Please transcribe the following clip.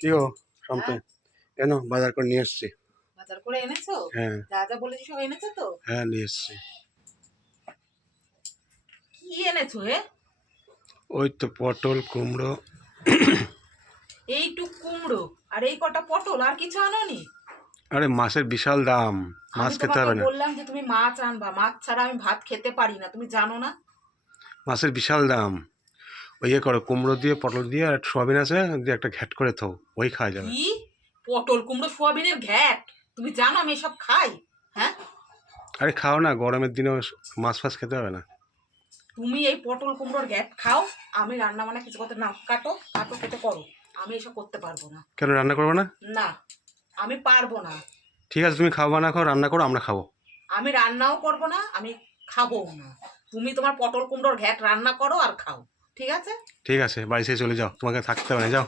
কি গো শান্ত, কেন বাজার করে নিয়ে এসছি। বাজার করে এনেছো? হ্যাঁ যা যা বলেছি সব এনেছো তো? হ্যাঁ নিয়ে এসছি। কি এনেছো হে? ওই তো পটল কুমড়ো। এইটুক কুমড়ো আর এই কটা পটল, আর কিছু আনোনি? আরে মাছের বিশাল দাম, মাছ আমি খেতে তোমাকে হবে না। বললাম যে তুমি মাছ আনবা, মাছ ছাড়া আমি ভাত খেতে পারি না, তুমি জানো না? মাছের বিশাল দাম। ওই ইয়ে করো, কুমড়ো দিয়ে পটল দিয়ে আর একটু সোয়াবিন আছে দিয়ে একটা ঘ্যাট করে থাও, ওই খাওয়া যাবে। কি? পটল কুমড়ো সোয়াবিনের ঘ্যাট? তুমি জানো আমি এসব খাই? হ্যাঁ, আরে খাও না, গরমের দিনে মাছ ফাছ খেতে হবে না। তুমি এই পটল কুমড়োর ঘ্যাট খাও, আমি রান্না বান্না কিছু করতে না। কাটো কাটো কেটে করো, আমি এসব করতে পারবো না। কেন রান্না করবো না? না, আমি পারবো না। ঠিক আছে, তুমি খাবো না, খাও, রান্না করো, আমরা খাবো। আমি রান্নাও করব না, আমি খাবো না। তুমি তোমার পটল কুমড়োর ঘ্যাট রান্না করো আর খাও, ঠিক আছে? ঠিক আছে, বাড়ি থেকে চলে যাও, তোমাকে থাকতে হবে না, যাও।